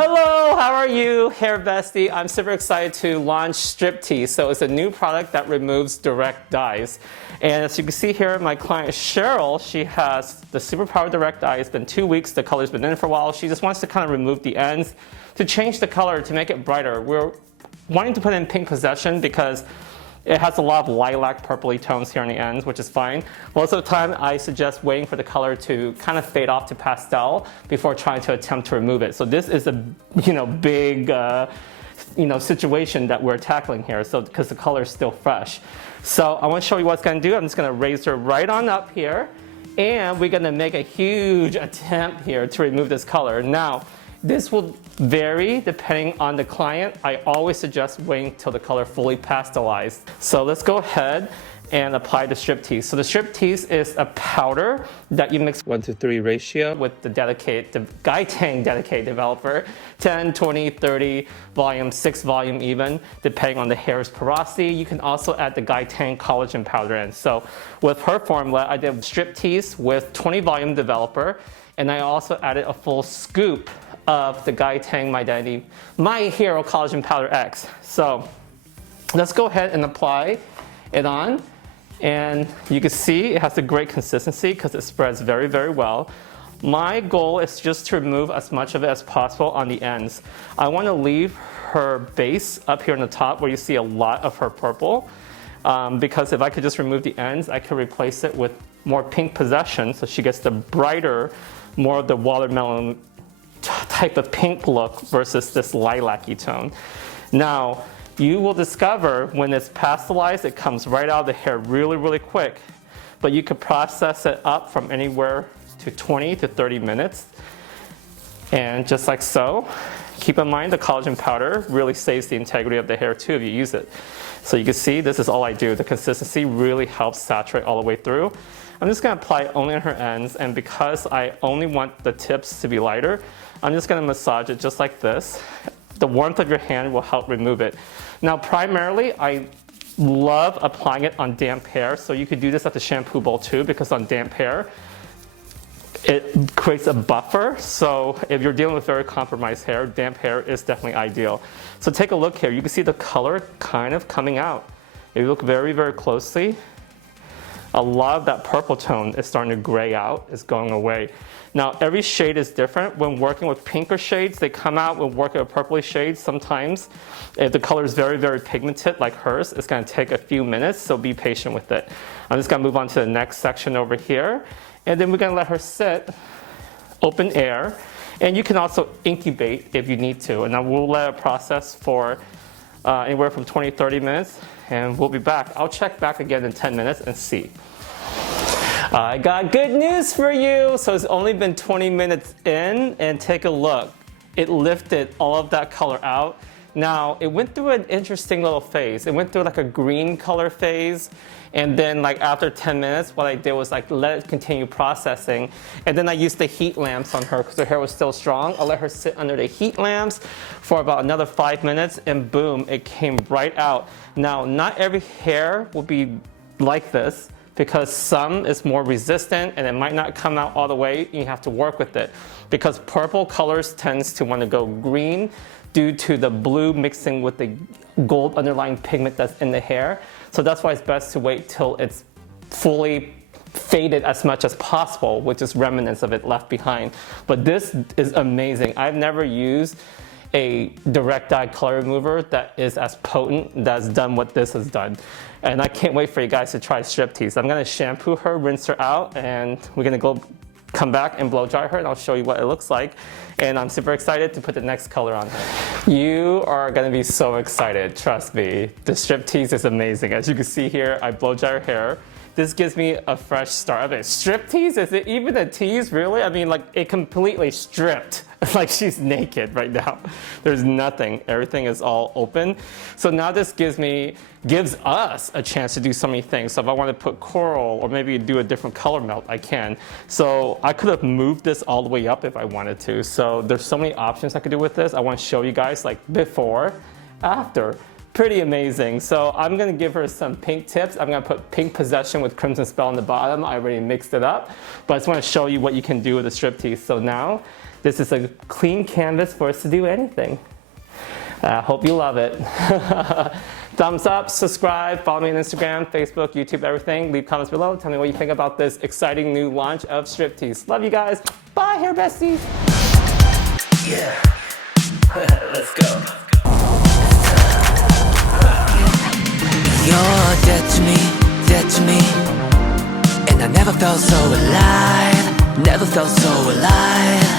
Hello, how are you, hair bestie? I'm super excited to launch Striptease. So it's a new product that removes direct dyes. And as you can see here, my client Cheryl, she has the Superpower Direct Dye. It's been 2 weeks, the color's been in for a while. She just wants to kind of remove the ends to change the color to make it brighter. We're wanting to put in pink possession because it has a lot of lilac purpley tones here on the ends, which is fine. Most of the time, I suggest waiting for the color to kind of fade off to pastel before trying to attempt to remove it. So this is a big situation that we're tackling here. So because the color is still fresh. So I want to show you what it's going to do. I'm just going to raise her right on up here, and we're going to make a huge attempt here to remove this color. Now, this will vary depending on the client. I always suggest waiting till the color fully pastelized. So let's go ahead and apply the Striptease. So the Striptease is a powder that you mix 1:3 ratio with the Guy Tang dedicated developer, 10, 20, 30 volume, 6 volume even, depending on the hair's porosity. You can also add the Guy Tang Collagen Powder in. So with her formula, I did Striptease with 20 volume developer, and I also added a full scoop of the Guy Tang Mydentity, My Hero Collagen Powder X. So let's go ahead and apply it on. And you can see it has a great consistency because it spreads very, very well. My goal is just to remove as much of it as possible on the ends. I want to leave her base up here on the top where you see a lot of her purple. Because if I could just remove the ends, I could replace it with more pink possession so she gets the brighter, more of the watermelon type of pink look versus this lilac-y tone. Now, you will discover when it's pastelized, it comes right out of the hair really, really quick. But you could process it up from anywhere to 20 to 30 minutes. And just like so, keep in mind the collagen powder really saves the integrity of the hair too if you use it. So you can see this is all I do. The consistency really helps saturate all the way through. I'm just going to apply it only on her ends, and because I only want the tips to be lighter, I'm just going to massage it just like this. The warmth of your hand will help remove it. Now primarily, I love applying it on damp hair, so you could do this at the shampoo bowl too, because on damp hair, it creates a buffer. So if you're dealing with very compromised hair, damp hair is definitely ideal. So take a look here. You can see the color kind of coming out. If you look very, very closely, a lot of that purple tone is starting to gray out, is going away. Now every shade is different. When working with pinker shades, they come out. When working with purpley shades, sometimes if the color is very, very pigmented like hers, it's going to take a few minutes, so be patient with it. I'm just going to move on to the next section over here, and then we're going to let her sit open air, and you can also incubate if you need to, and then we'll let it process for anywhere from 20-30 minutes, and we'll be back. I'll check back again in 10 minutes and see. I got good news for you. So it's only been 20 minutes in, and take a look. It lifted all of that color out. Now, it went through an interesting little phase. It went through like a green color phase, and then like after 10 minutes, what I did was like let it continue processing, and then I used the heat lamps on her because her hair was still strong. I let her sit under the heat lamps for about another 5 minutes, and boom, it came right out. Now, not every hair will be like this, because some is more resistant and it might not come out all the way. You have to work with it because purple colors tends to want to go green due to the blue mixing with the gold underlying pigment that's in the hair. So that's why it's best to wait till it's fully faded as much as possible, which is remnants of it left behind. But this is amazing. I've never used a direct dye color remover that is as potent, that's done what this has done. And I can't wait for you guys to try Striptease. I'm gonna shampoo her, rinse her out, and we're gonna come back and blow dry her, and I'll show you what it looks like. And I'm super excited to put the next color on her. You are gonna be so excited, trust me. The Striptease is amazing. As you can see here, I blow dry her hair. This gives me a fresh start. I mean, Striptease, is it even a tease, really? I mean, like, it completely stripped. Like she's naked right now. There's nothing. Everything is all open. So now this gives us a chance to do so many things. So if I want to put coral or maybe do a different color melt, I can. So I could have moved this all the way up if I wanted to. So there's so many options I could do with this. I want to show you guys like before, after. Pretty amazing. So I'm going to give her some pink tips. I'm going to put pink possession with crimson spell on the bottom. I already mixed it up, but I just want to show you what you can do with the Striptease. So now This is a clean canvas for us to do anything. I hope you love it. Thumbs up, subscribe, follow me on Instagram, Facebook, YouTube, everything. Leave comments below. Tell me what you think about this exciting new launch of Striptease. Love you guys. Bye, hair besties. Yeah. Let's go. You're dead to me. And I never felt so alive. Never felt so alive.